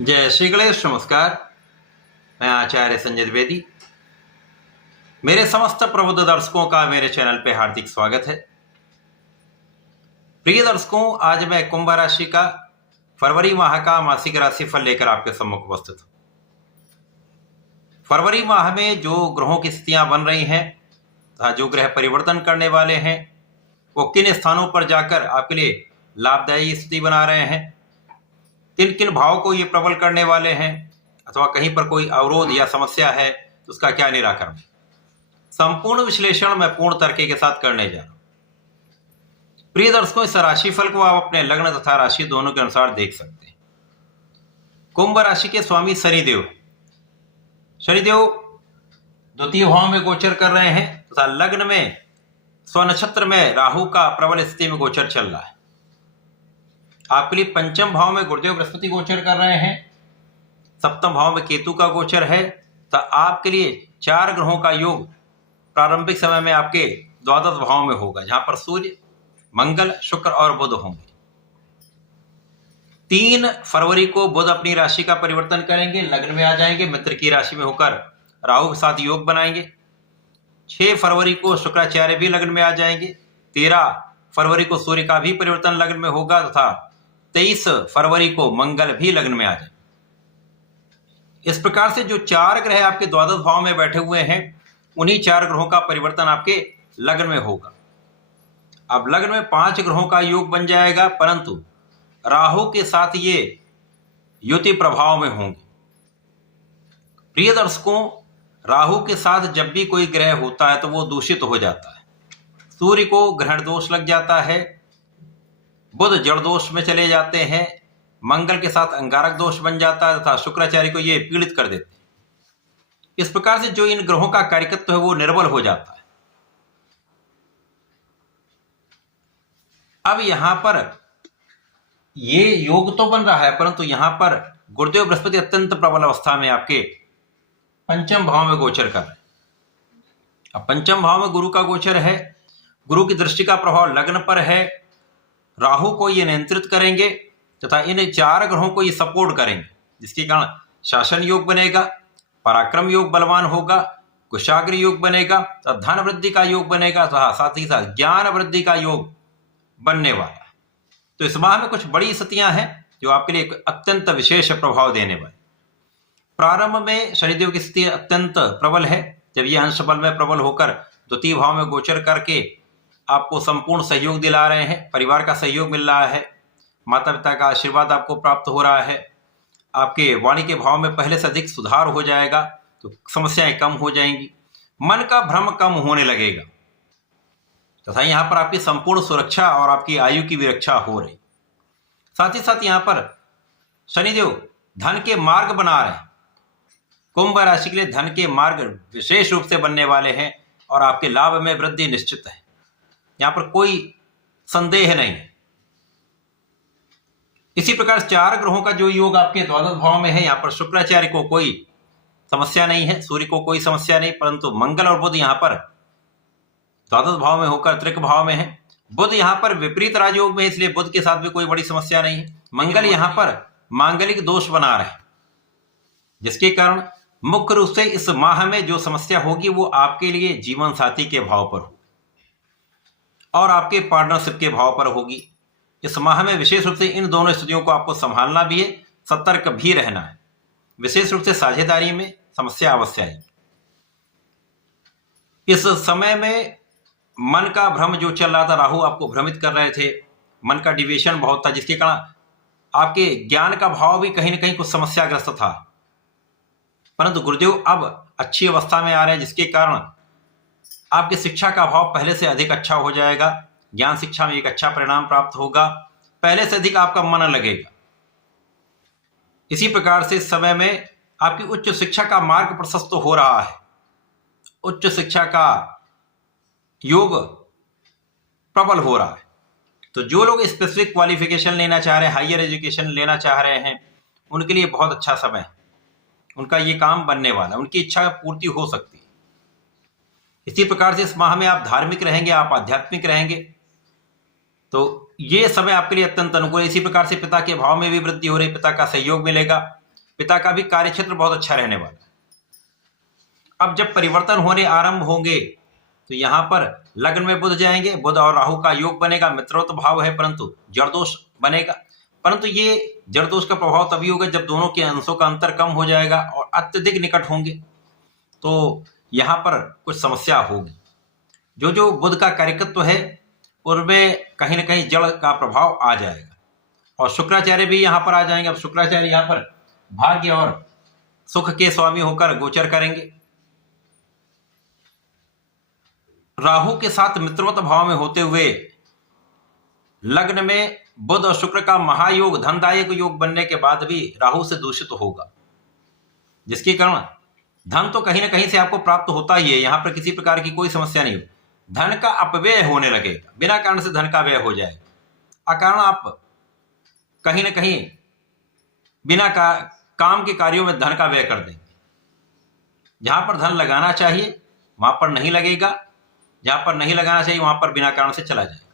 जय श्री गणेश। नमस्कार, मैं आचार्य संजय द्विवेदी। मेरे समस्त प्रबुद्ध दर्शकों का मेरे चैनल पे हार्दिक स्वागत है। प्रिय दर्शकों, आज मैं कुंभ राशि का फरवरी माह का मासिक राशिफल लेकर आपके सम्मुख उपस्थित हूं। फरवरी माह में जो ग्रहों की स्थितियां बन रही हैं तथा जो ग्रह परिवर्तन करने वाले हैं वो किन स्थानों पर जाकर आपके लिए लाभदायी स्थिति बना रहे हैं, किन किन भाव को ये प्रबल करने वाले हैं, अथवा कहीं पर कोई अवरोध या समस्या है तो उसका क्या निराकरण, संपूर्ण विश्लेषण मैं पूर्ण तर्क के साथ करने जा रहा हूं। प्रिय दर्शकों, इस राशिफल को आप अपने लग्न तथा राशि दोनों के अनुसार देख सकते हैं। कुंभ राशि के स्वामी शनिदेव द्वितीय भाव में गोचर कर रहे हैं तथा लग्न में स्वनक्षत्र में राहु का प्रबल स्थिति में गोचर चल रहा है। आपके लिए पंचम भाव में गुरुदेव बृहस्पति गोचर कर रहे हैं, सप्तम भाव में केतु का गोचर है। तो आपके लिए 4 ग्रहों का योग प्रारंभिक समय में आपके द्वादश भाव में होगा, जहां पर सूर्य, मंगल, शुक्र और बुध होंगे। 3 फरवरी को बुध अपनी राशि का परिवर्तन करेंगे, लग्न में आ जाएंगे, मित्र की राशि में होकर राहु के साथ योग बनाएंगे। 6 फरवरी को शुक्राचार्य भी लग्न में आ जाएंगे। 13 फरवरी को सूर्य का भी परिवर्तन लग्न में होगा तथा 23 फरवरी को मंगल भी लग्न में आ जाए। इस प्रकार से जो 4 ग्रह आपके द्वादश भाव में बैठे हुए हैं, उन्हीं 4 ग्रहों का परिवर्तन आपके लग्न में होगा। अब लग्न में 5 ग्रहों का योग बन जाएगा, परंतु राहु के साथ ये युति प्रभाव में होंगे। प्रिय दर्शकों, राहु के साथ जब भी कोई ग्रह होता है तो वो दूषित हो जाता है। सूर्य को ग्रहण दोष लग जाता है, बुध जड़ दोष में चले जाते हैं, मंगल के साथ अंगारक दोष बन जाता है तथा शुक्राचार्य को ये पीड़ित कर देते हैं। इस प्रकार से जो इन ग्रहों का कार्यकत्व है वो निर्बल हो जाता है। अब यहां पर ये योग तो बन रहा है, परंतु यहां पर गुरुदेव बृहस्पति अत्यंत प्रबल अवस्था में आपके पंचम भाव में गोचर कर रहे हैं। अब पंचम भाव में गुरु का गोचर है, गुरु की दृष्टि का प्रभाव लग्न पर है। राहु को ये नियंत्रित करेंगे तथा इन 4 ग्रहों को ये सपोर्ट करेंगे, जिसके कारण शासन योग बनेगा, पराक्रम योग बलवान होगा, कुशाग्र योग बनेगा, धन वृद्धि का योग बनेगा तथा साथ ही साथ ज्ञान वृद्धि का योग बनने वाला है। तो इस माह में कुछ बड़ी स्थितियां हैं जो आपके लिए एक अत्यंत विशेष प्रभाव देने वाली। प्रारंभ में शनिदेव की स्थिति अत्यंत प्रबल है। जब ये अंश बल में प्रबल होकर द्वितीय भाव में गोचर करके आपको संपूर्ण सहयोग दिला रहे हैं, परिवार का सहयोग मिल रहा है, माता पिता का आशीर्वाद आपको प्राप्त हो रहा है, आपके वाणी के भाव में पहले से अधिक सुधार हो जाएगा, तो समस्याएं कम हो जाएंगी, मन का भ्रम कम होने लगेगा तथा यहाँ पर आपकी संपूर्ण सुरक्षा और आपकी आयु की भी रक्षा हो रही। साथ ही साथ यहाँ पर शनिदेव धन के मार्ग बना रहे हैं। कुंभ राशि के लिए धन के मार्ग विशेष रूप से बनने वाले हैं और आपके लाभ में वृद्धि निश्चित है, यहां पर कोई संदेह नहीं है। इसी प्रकार 4 ग्रहों का जो योग आपके द्वादश भाव में है, यहां पर शुक्राचार्य को कोई समस्या नहीं है, सूर्य को कोई समस्या नहीं, परंतु मंगल और बुध यहां पर द्वादश भाव में होकर त्रिक भाव में है। बुध यहां पर विपरीत राजयोग में है, इसलिए बुध के साथ भी कोई बड़ी समस्या नहीं है। मंगल यहां पर मांगलिक दोष बना रहे हैं, जिसके कारण मुख्य रूप से इस माह में जो समस्या होगी वो आपके लिए जीवन साथी के भाव पर होगी और आपके पार्टनरशिप के भाव पर होगी। इस माह में विशेष रूप से इन दोनों स्थितियों को आपको संभालना भी है, सतर्क भी रहना है। विशेष रूप से साझेदारी में समस्या अवश्य आएगी। इस समय में मन का भ्रम जो चल रहा था, राहु आपको भ्रमित कर रहे थे, मन का डिविएशन बहुत था, जिसके कारण आपके ज्ञान का भाव भी कहीं ना कहीं कुछ समस्याग्रस्त था, परंतु गुरुदेव अब अच्छी अवस्था में आ रहे हैं, जिसके कारण आपकी शिक्षा का भाव पहले से अधिक अच्छा हो जाएगा। ज्ञान शिक्षा में एक अच्छा परिणाम प्राप्त होगा, पहले से अधिक आपका मन लगेगा। इसी प्रकार से इस समय में आपकी उच्च शिक्षा का मार्ग प्रशस्त हो रहा है, उच्च शिक्षा का योग प्रबल हो रहा है। तो जो लोग स्पेसिफिक क्वालिफिकेशन लेना चाह रहे हैं, हायर एजुकेशन लेना चाह रहे हैं, उनके लिए बहुत अच्छा समय है, उनका ये काम बनने वाला है, उनकी इच्छा पूर्ति हो सकती है। इसी प्रकार से इस माह में आप धार्मिक रहेंगे, आप आध्यात्मिक रहेंगे, तो ये समय आपके लिए अत्यंत अनुकूल है। इसी प्रकार से पिता के भाव में भी वृद्धि हो रही, पिता का सहयोग मिलेगा, पिता का भी कार्य क्षेत्र बहुत अच्छा रहने वाला है। अब जब परिवर्तन होने आरंभ होंगे तो यहाँ पर लग्न में बुध जाएंगे, बुध और राहु का योग बनेगा, मित्रत्व भाव है परंतु जड़ दोष बनेगा। परंतु ये जड़ दोष का प्रभाव तभी होगा जब दोनों के अंशों का अंतर कम हो जाएगा और अत्यधिक निकट होंगे, तो यहाँ पर कुछ समस्या होगी। जो बुध का कार्यकत्व है उनमें कहीं ना कहीं जड़ का प्रभाव आ जाएगा और शुक्राचार्य भी यहाँ पर आ जाएंगे। अब शुक्राचार्य यहाँ पर भाग्य और सुख के स्वामी होकर गोचर करेंगे। राहु के साथ मित्रवत भाव में होते हुए लग्न में बुध और शुक्र का महायोग, धनदायक योग बनने के बाद भी राहु से दूषित होगा, जिसके कारण धन तो कहीं ना कहीं से आपको प्राप्त होता ही है, यहां पर किसी प्रकार की कोई समस्या नहीं हो। धन का अपव्यय होने लगेगा, बिना कारण से धन का व्यय हो जाएगा, अकारण आप कहीं ना कहीं बिना काम के कार्यों में धन का व्यय कर देंगे। जहां पर धन लगाना चाहिए वहां पर नहीं लगेगा, जहां पर नहीं लगाना चाहिए वहां पर बिना कारण से चला जाएगा।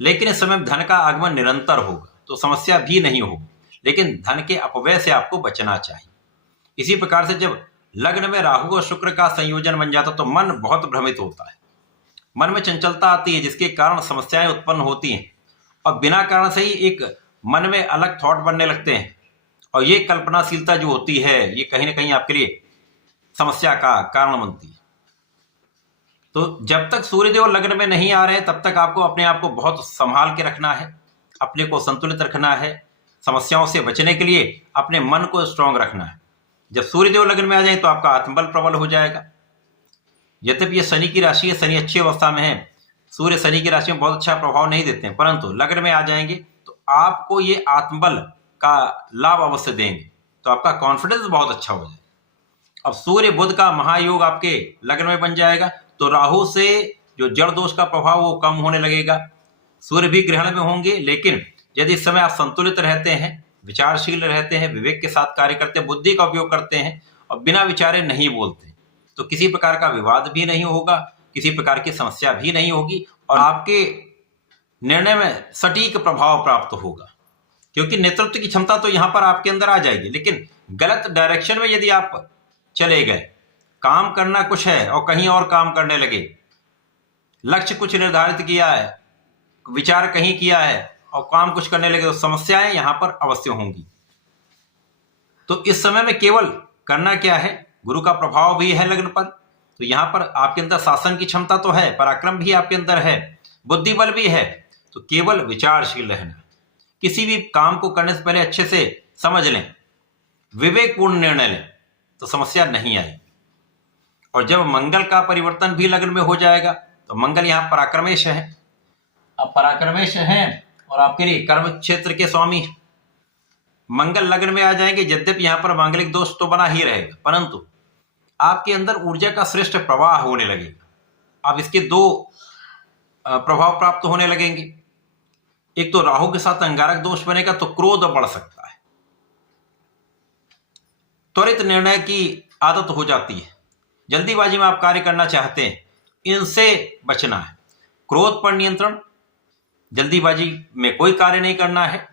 लेकिन इस समय धन का आगमन निरंतर होगा तो समस्या भी नहीं होगी, लेकिन धन के अपव्यय से आपको बचना चाहिए। इसी प्रकार से जब लग्न में राहु और शुक्र का संयोजन बन जाता तो मन बहुत भ्रमित होता है, मन में चंचलता आती है, जिसके कारण समस्याएं उत्पन्न होती हैं और बिना कारण से ही एक मन में अलग थॉट बनने लगते हैं और ये कल्पनाशीलता जो होती है ये कहीं ना कहीं आपके लिए समस्या का कारण बनती है। तो जब तक सूर्यदेव लग्न में नहीं आ रहे तब तक आपको अपने आप को बहुत संभाल के रखना है, अपने को संतुलित रखना है, समस्याओं से बचने के लिए अपने मन को स्ट्रांग रखना है। जब सूर्यदेव लग्न में आ जाए तो आपका आत्मबल प्रबल हो जाएगा। यद्यपि ये शनि की राशि है, शनि अच्छी अवस्था में है, सूर्य शनि की राशि में बहुत अच्छा प्रभाव नहीं देते हैं, परंतु लग्न में आ जाएंगे तो आपको ये आत्मबल का लाभ अवश्य देंगे, तो आपका कॉन्फिडेंस बहुत अच्छा हो जाएगा। अब सूर्य बुध का महायोग आपके लग्न में बन जाएगा तो राहु से जो जड़ दोष का प्रभाव वो कम होने लगेगा। सूर्य भी ग्रहण में होंगे, लेकिन यदि इस समय आप संतुलित रहते हैं, विचारशील रहते हैं, विवेक के साथ कार्य करते हैं, बुद्धि का उपयोग करते हैं और बिना विचारे नहीं बोलते, तो किसी प्रकार का विवाद भी नहीं होगा, किसी प्रकार की समस्या भी नहीं होगी और आपके निर्णय में सटीक प्रभाव प्राप्त होगा। क्योंकि नेतृत्व की क्षमता तो यहां पर आपके अंदर आ जाएगी, लेकिन गलत डायरेक्शन में यदि आप चले गए, काम करना कुछ है और कहीं और काम करने लगे, लक्ष्य कुछ निर्धारित किया है, विचार कहीं किया है और काम कुछ करने लगे, तो समस्याएं यहां पर अवश्य होंगी। तो इस समय में केवल करना क्या है, गुरु का प्रभाव भी है लग्न पर, तो यहां पर आपके अंदर शासन की क्षमता तो है, पराक्रम भी आपके अंदर है, बुद्धि बल भी है, तो केवल विचारशील रहना। किसी भी काम को करने से पहले अच्छे से समझ लें, विवेकपूर्ण निर्णय लें, तो समस्या नहीं आएगी। और जब मंगल का परिवर्तन भी लग्न में हो जाएगा तो मंगल यहाँ पराक्रमेश है। अब पराक्रमेश हैं और आपके लिए कर्म क्षेत्र के स्वामी मंगल लग्न में आ जाएंगे। यद्यपि यहाँ पर मांगलिक दोष तो बना ही रहेगा, परंतु आपके अंदर ऊर्जा का श्रेष्ठ प्रवाह होने लगेगा। अब इसके दो प्रभाव प्राप्त होने लगेंगे। एक तो राहु के साथ अंगारक दोष बनेगा तो क्रोध बढ़ सकता है, त्वरित निर्णय की आदत हो जाती है, जल्दीबाजी में आप कार्य करना चाहते हैं, इनसे बचना है। क्रोध पर नियंत्रण, जल्दीबाजी में कोई कार्य नहीं करना है,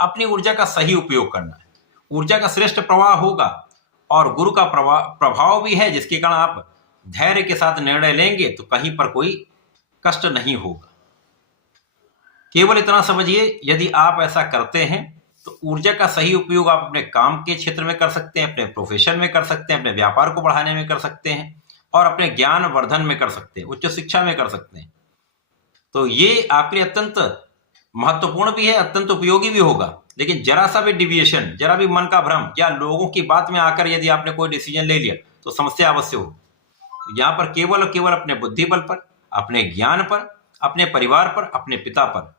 अपनी ऊर्जा का सही उपयोग करना है। ऊर्जा का श्रेष्ठ प्रवाह होगा और गुरु का प्रभाव भी है, जिसके कारण आप धैर्य के साथ निर्णय लेंगे तो कहीं पर कोई कष्ट नहीं होगा। केवल इतना समझिए, यदि आप ऐसा करते हैं तो ऊर्जा का सही उपयोग आप अपने काम के क्षेत्र में कर सकते हैं, अपने प्रोफेशन में कर सकते हैं, अपने व्यापार को बढ़ाने में कर सकते हैं और अपने ज्ञान वर्धन में कर सकते हैं, उच्च शिक्षा में कर सकते हैं। तो ये आपके लिए अत्यंत महत्वपूर्ण भी है, अत्यंत उपयोगी भी होगा। लेकिन जरा सा भी डिविएशन, जरा भी मन का भ्रम या लोगों की बात में आकर यदि आपने कोई डिसीजन ले लिया तो समस्या अवश्य हो। तो यहाँ पर केवल और केवल अपने बुद्धि बल पर, अपने ज्ञान पर, अपने परिवार पर, अपने पिता पर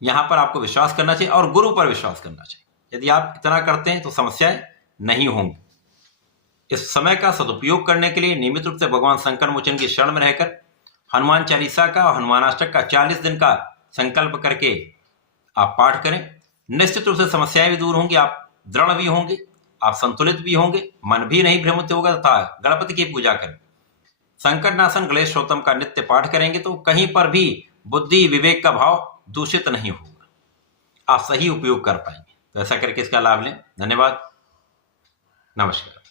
यहां पर आपको विश्वास करना चाहिए और गुरु पर विश्वास करना चाहिए। यदि आप इतना करते हैं तो समस्याएं नहीं होंगी। इस समय का सदुपयोग करने के लिए नियमित रूप से भगवान शंकर मोचन की शरण में रहकर हनुमान चालीसा का और हनुमानाष्टक का 40 दिन का संकल्प करके आप पाठ करें। निश्चित रूप से समस्याएं भी दूर होंगी, आप दृढ़ भी होंगे, आप संतुलित भी होंगे, मन भी नहीं भ्रमित होगा तथा गणपति की पूजा करें। संकटनाशन गणेश स्तोत्रम का नित्य पाठ करेंगे तो कहीं पर भी बुद्धि विवेक का भाव दूषित नहीं होगा, आप सही उपयोग कर पाएंगे। तो ऐसा करके इसका लाभ लें। धन्यवाद, नमस्कार।